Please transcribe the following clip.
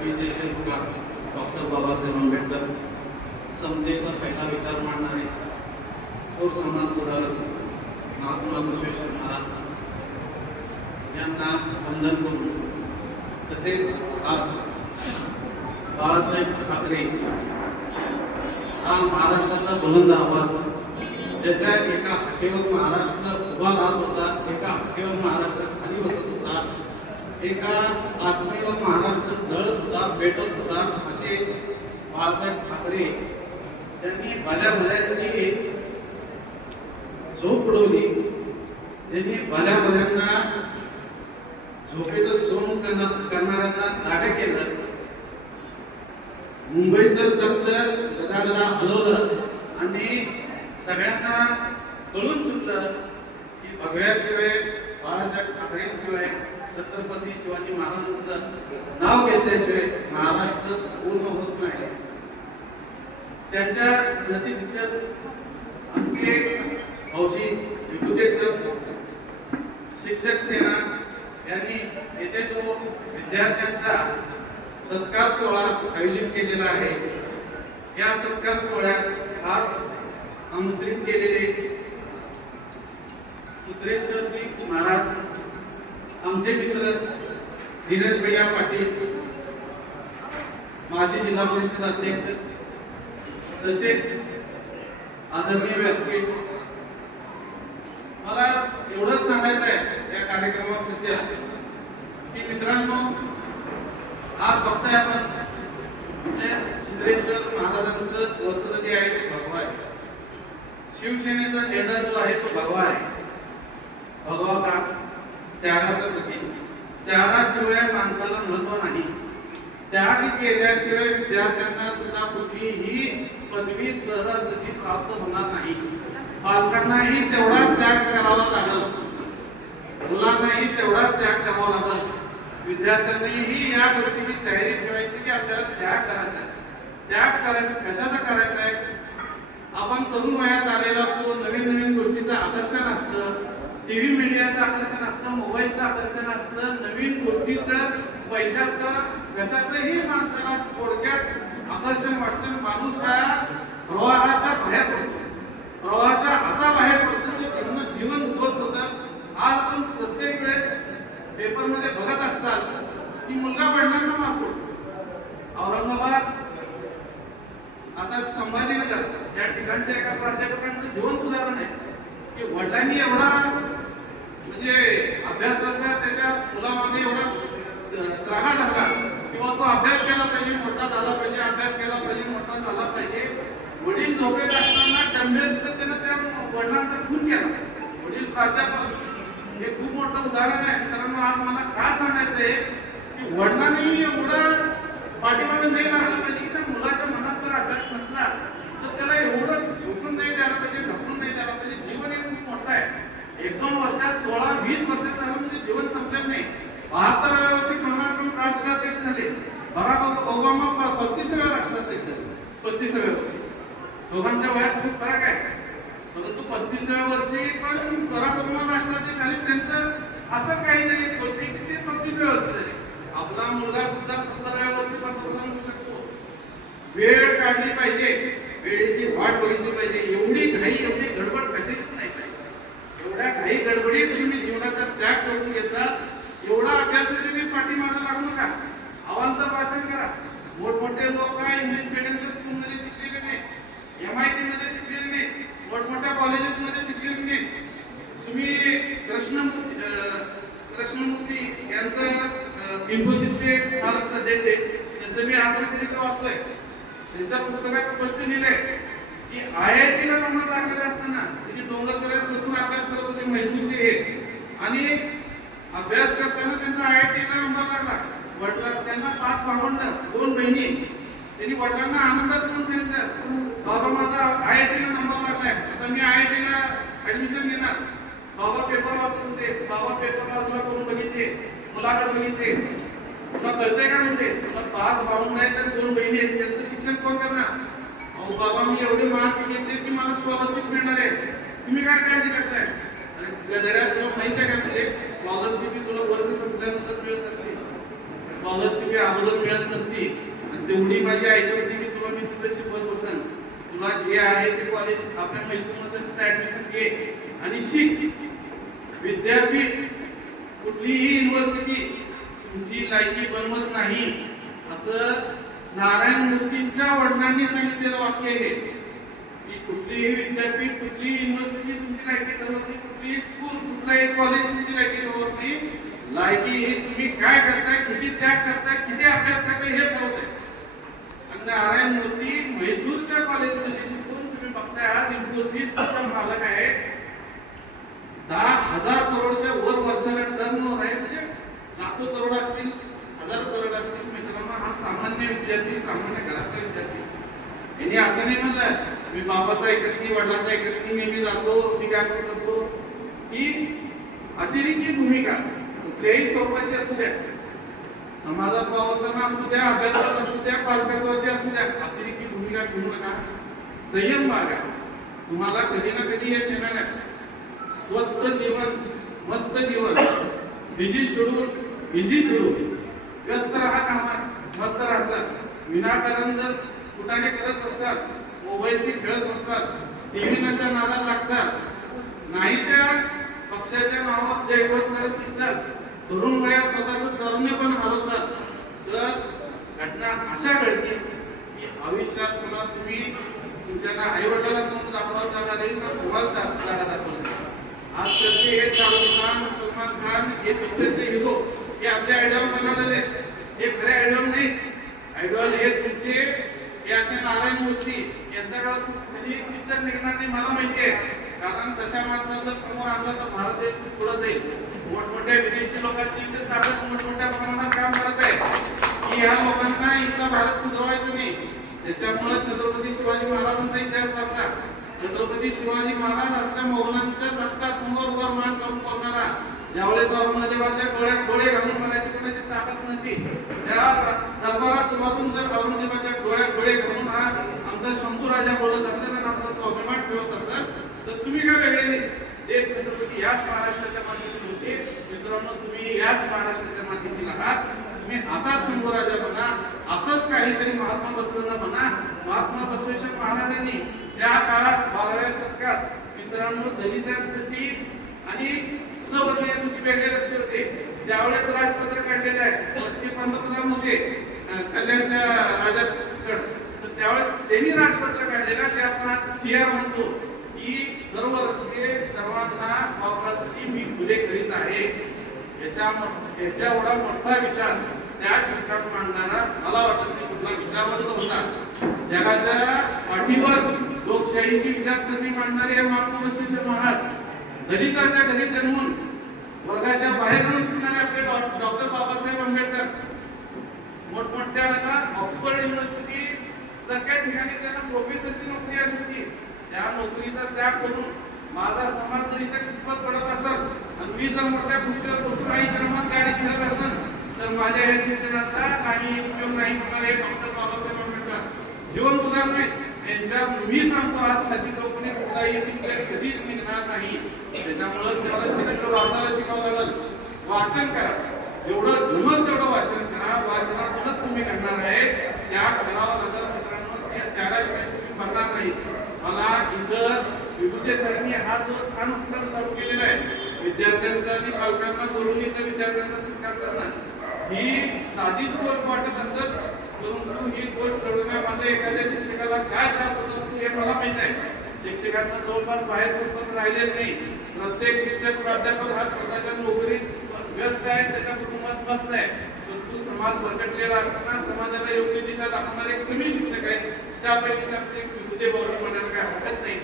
Doctor Babasaheb Ambedkar समतेचा पहिला विचार मांडणारे थोर समाज सुधारक महात्मा विश्वेश्वर महाराज यांना वंदन करून तसेच आज बाळासाहेब ठाकरे हा महाराष्ट्राचा बुलंद आवाज ज्याच्या एका हाकेवर महाराष्ट्र उभा राहत होता, एका हाकेवर महाराष्ट्र खाली बसत होता, एका आत्मेवर महाराष्ट्र जळत होता, पेटत होता, असे बाळासाहेब ठाकरे त्यांनी भल्या भल्यांची झोप उडवली, त्यांनी भल्या भल्यांना झोपेचं सोन करणाऱ्यांना जागा केलं, मुंबईचं रक्त गदागदा हलवलं आणि सगळ्यांना कळून चुकलं की भगव्याशिवाय बाळासाहेब ठाकरेंशिवाय छत्रपती शिवाजी महाराजांचं नाव घेतल्याशिवाय महाराष्ट्र पूर्ण होत नाही. त्यांच्या स्मृतीत आमचे भाऊजी विभूते सर शिक्षक सेना यांनी येथे जो विद्यार्थ्यांचा सत्कार सोहळा आयोजित केलेला आहे, या सत्कार सोहळ्यास खास आमंत्रित केलेले सुत्रेश्वरजी महाराज, आमचे मित्र धीरज भैया पाटील, माजी जिल्हा परिषद अध्यक्ष, तसेच आदरणीय व्यासपीठ. मला एवढंच सांगायचं आहे या कार्यक्रमाप्रती की मित्रांनो, आज बघताय आपण सुत्रेश्वर महाराजांचं वस्त्र जे आहे ते भगवा आहे, शिवसेनेचा झेंडा जो आहे तो भगवा आहे. भगवा का? त्यागाचं प्रतीक. त्यागाशिवाय माणसाला महत्व नाही. त्याग केल्याशिवाय विद्यार्थ्यांना सुद्धा कुठलीही पदवी सहजासहजी प्राप्त होणार नाही. पालकांनाही तेवढाच त्याग करावा लागेल, मुलांनाही तेवढाच त्याग करावा लागेल, विद्यार्थ्यांनीही या गोष्टीची तयारी ठेवायची की आपल्याला त्याग करायचा आहे. त्याग करायचा कशाचा करायचा आहे? आपण तरुण वयात आलेला असतो, नवीन नवीन गोष्टीचं आकर्षण असतं, टीव्ही मीडियाचं आकर्षण असतं, मोबाईलचं आकर्षण असतं, नवीन गोष्टीचं, पैशाचं, कशाचंही माणसाला थोडक्यात आकर्षण वाटतं. माणूस हा प्रवाहाच्या बाहेर पडतो, प्रवाहाच्या असा बाहेर पडतो की जीवन उद्ध्वस्त होतं. आज आपण प्रत्येक वेळेस पेपरमध्ये बघत असतात की मुलगा वडिलांना मारतो. औरंगाबाद, आता संभाजीनगर या ठिकाणच्या एका प्राध्यापकांचं जिवंत उदाहरण आहे की वडिलांनी एवढा म्हणजे अभ्यासाचा त्याच्या मुलामागे एवढा त्रागा झाला किंवा तो अभ्यास केला पाहिजे, मोठा झाला पाहिजे, अभ्यास केला पाहिजे, मोठा झाला पाहिजे. वडील झोपेत असताना डंबेल्सने त्यानं त्या वडिलांचा खून केला. वडील प्राध्यापक, हे खूप मोठं उदाहरण आहे मित्रांनो. आज मला काय सांगायचंय की वडिलांनी एवढं पाठीमागे नाही लागलं पाहिजे की त्या मुलाच्या मनात जर अभ्यास नसला तर त्याला एवढं झोपून नाही द्यायला पाहिजे, ढकलून नाही द्यायला पाहिजे. जीवन हे खूप मोठं आहे. 1-2 वर्षात 16-20 वर्षात झालं म्हणजे जीवन संपलेलं नाही. 72व्या वर्षी डोनाल्ड ट्रम्प राष्ट्राध्यक्ष झाले, बराक ओबामा 35व्या राष्ट्राध्यक्ष झाले. 35व्या वर्षी दोघांच्या वयात खूप फरक आहे, परंतु 35व्या वर्षी पण बराक ओबामा राष्ट्राध्यक्ष झाले. त्यांचं असं काहीतरी गोष्टी की ते 35व्या वर्षी झाले. आपला मुलगा सुद्धा 70व्या वर्षी पंतप्रधान होऊ शकतो. वेळ काढली पाहिजे, वेळेची वाट बघितली पाहिजे. एवढी घाई, एवढी गडबड कशाचीच नाही पाहिजे. एवढ्या घाई गडबडीत तुम्ही जीवनाचा त्याग करून घेता, एवढा अभ्यासाच्या मी पाठीमागे लागू नका. अवांतर वाचन करा. मोठमोठे लोक इंग्लिश मिडियमच्या स्कूलमध्ये शिकलेले नाही, MIT मध्ये शिकलेले नाही, मोठमोठ्या कॉलेजेसमध्ये शिकलेले नाही. तुम्ही कृष्णमूर्ती यांचं इन्फोसिसचे मालक सध्याचे, त्यांचं मी आत्मचरित्र वाचलंय. त्यांच्या पुस्तकात स्पष्ट लिहिलंय की IIT ला नंबर लागलेला असताना त्यांनी डोंगरदऱ्यात बसून अभ्यास करत होते, म्हैसूरचे हे, आणि अभ्यास करताना त्यांचा IIT ला नंबर लागला. वडिला त्यांना 5 भावंड, 2 बहिणी. त्यांनी वडिलांना आनंदात म्हणून सांगितलं, बाबा माझा IIT ला नंबर लागलाय, आता मी IIT ला ऍडमिशन घेणार. बाबा पेपर वाचत होते, बाबा पेपर बाजूला करून बघितले, मुलाकडे बघितले, तुला कळतंय का म्हणते, तुला 5 भावंड आहेत आणि 2 बहिणी आहेत, त्यांचं शिक्षण कोण करणार? अहो बाबा, मी एवढे मार्क घेतले की मला स्कॉलरशिप मिळणार आहे, तुम्ही काय काळजी करताय? गजऱ्या तुला माहिती आहे का, म्हणजे स्कॉलरशिप तुला वर्ष संपल्यानंतर मिळत असते. स्कॉलरशिप अगोदर मिळत नसती आणि तेवढी माझी आई होती की तुला मी तिथे शिकवत बसन, तुला जे आहे ते कॉलेज आपल्या मैसूरमध्ये तिथे ऍडमिशन घे आणि शिक. विद्यापीठ कुठलीही युनिव्हर्सिटी तुमची लायकी बनवत नाही असं नारायण मूर्तींच्या वडिलांनी सांगितलेलं वाक्य आहे की कुठलीही विद्यापीठ कुठलीही युनिव्हर्सिटी तुमची लायकी ठरवत नाही, कुठलीही स्कूल कुठलाही कॉलेज तुमची लायकी ठरवत नाही. लायकी ही तुम्ही काय करताय, किती त्याग करताय, किती अभ्यास करताय हे ठरवतंय. आणि नारायण मूर्ती म्हैसूरच्या कॉलेजमध्ये शिकून तुम्ही बघताय आज इन्फोसिसचा मालक आहे. 10,000 करोडच्या वर वर्षाला टर्नओव्हर आहे, म्हणजे लाखो करोड असतील, हजार करोड असतील. मित्रांनो, हा सामान्य विद्यार्थी, सामान्य घरातला विद्यार्थी. यांनी असं नाही म्हणलं मी बाबाचा ऐकत नाही, वडिलांचा ऐकत नाही, मी जातो, मी काय करतो. ही अतिरेकी भूमिका कुठल्याही स्वरूपाची असू द्या, समाजात वावरताना असू द्या, अभ्यासात असू द्या, पालकत्वाची असू द्या, अतिरेकी भूमिका घेऊ नका. संयम बाळगा. तुम्हाला कधी ना कधी यश येणार आहे. स्वस्थ जीवन, मस्त जीवन, बिझी शेड्यूल, व्यस्त राहा कामात, मस्त राहतात. विनाकारण जर कुठाने करत असतात, मोबाईलशी खेळत असतात, टीव्हीच्या नादाला लागतात, नाही त्या पक्षाच्या नावावर जयघोष करत निघतात, तरुण वयात स्वतःचं तरुण्य पण हरवतात, तर घटना अशा घडते की आयुष्यात पुन्हा तुम्ही तुमच्या आई वडिलांना तुम्ही दाखवायला जागा देईल ना तुम्हाला जागा दाखवली. आज करते हे शाहरुख खान, सलमान खान हे पिक्चरचे हिरो हे आपले आयडॉल बनवलेले, हे खरे आयडॉल नाही. आयडॉल हे तुमचे हे असे नारायण मूर्ती यांचा कधी पिक्चर निघणार नाही मला माहिती आहे. कारण तशा माणसाला जर समोर आणलं तर भारत देश पुढे जाईल. मोठमोठ्या विदेशी लोकांची इथे ताकद मोठमोठ्या प्रमाणात काम करत आहे की या लोकांना इथला भारत सुधारायचं नाही. त्याच्यामुळे छत्रपती शिवाजी महाराजांचा इतिहास वाचा. छत्रपती शिवाजी महाराज असल्या मौलांच्या धक्कासमोर वर मान करून बोलणारा, ज्यावेळेस औरंगजेबाच्या डोळ्यात डोळे घालून म्हणायची कोणाची ताकद नव्हती, त्या दरबारात उभारून जर औरंगजेबाच्या डोळ्यात डोळे घालून हा आमचा शंभू राजा बोलत असेल आणि आपला स्वाभिमान ठेवत असेल तर तुम्ही काय वेगळे नाही. ते छत्रपती याच महाराष्ट्राच्या मातीतील होते. मित्रांनो, तुम्ही याच महाराष्ट्राच्या मातीतील आहात. तुम्ही असाच शंभू राजा बना, असंच काहीतरी महात्मा बसवेंना बना. महात्मा बसवेश्वर महाराजांनी त्या काळात 12व्या शतकात मित्रांनो दलितांसाठी आणि सवर्णीयांसाठी वेगळे रस्ते होते. त्यावेळेस राजपत्र काढलेलं आहे. ते पंतप्रधान होते कल्याणच्या राजाकडे, तर त्यावेळेस त्यांनी राजपत्र काढलेलं जे आपण CR म्हणतो की सर्व रस्ते सर्वांना वापरासाठी मी खुले करीत आहे. याच्या एवढा मोठा विचार त्या शतकात मांडणारा मला वाटत नाही कुठला विचारवंत होता. जगाच्या पाठीवर लोकशाहीची विचारसरणी मांडणारे महात्मा बसवेश्वर महाराज, दलिताच्या घरी जन्मून वर्गाच्या बाहेर जाऊन शिकणारे आपले डॉक्टर बाबासाहेब आंबेडकर, मोठमोठ्या आता ऑक्सफर्ड युनिव्हर्सिटी सारख्या ठिकाणी त्यांना प्रोफेसरची नोकरी आली होती. त्या नोकरीचा त्याग करून माझा समाज जर इथे कितपत पडत असेल आणि मी जर मोठ्या खुर्चीवर बसून काही श्रमात गाडी फिरत असेल तर माझ्या या शिक्षणाचा काही उपयोग नाही होणार. हे डॉक्टर बाबासाहेब आंबेडकर जीवन उदाहरण आहे. यांच्या मी सांगतो आज छाती चौकणी कुठला येतील कधीच निघणार नाही. त्याच्यामुळे तुम्हाला चरित्र वाचायला शिकावं लागेल. वाचन करा, जेवढं जमल तेवढं वाचन करा. वाचनातूनच तुम्ही घडणार आहे. त्या करावं लागेल मित्रांनो, त्यागाशिवाय तुम्ही बनणार नाही. मला इतर विभूते सरांनी हा जो छान उपक्रम चालू केलेला आहे विद्यार्थ्यांचा आणि पालकांना बोलून इतर विद्यार्थ्यांचा सत्कार करणं, ही साधीच गोष्ट वाटत असेल, परंतु ही गोष्ट घडवण्यामध्ये एखाद्या शिक्षकाला काय त्रास होत असतो हे मला माहित आहे. शिक्षकांना जवळपास बाहेर संपर्क राहिलेला नाही. प्रत्येक शिक्षक प्राध्यापक हा स्वतःच्या नोकरीत व्यस्त आहे, त्याच्या कुटुंबात मस्त आहे. परंतु समाज भरकटलेला असताना समाजाला योग्य दिशा दाखवणारे कमी शिक्षक आहेत. त्यापैकीच आपले विभूते भाऊजी म्हणायला काय हरकत नाही.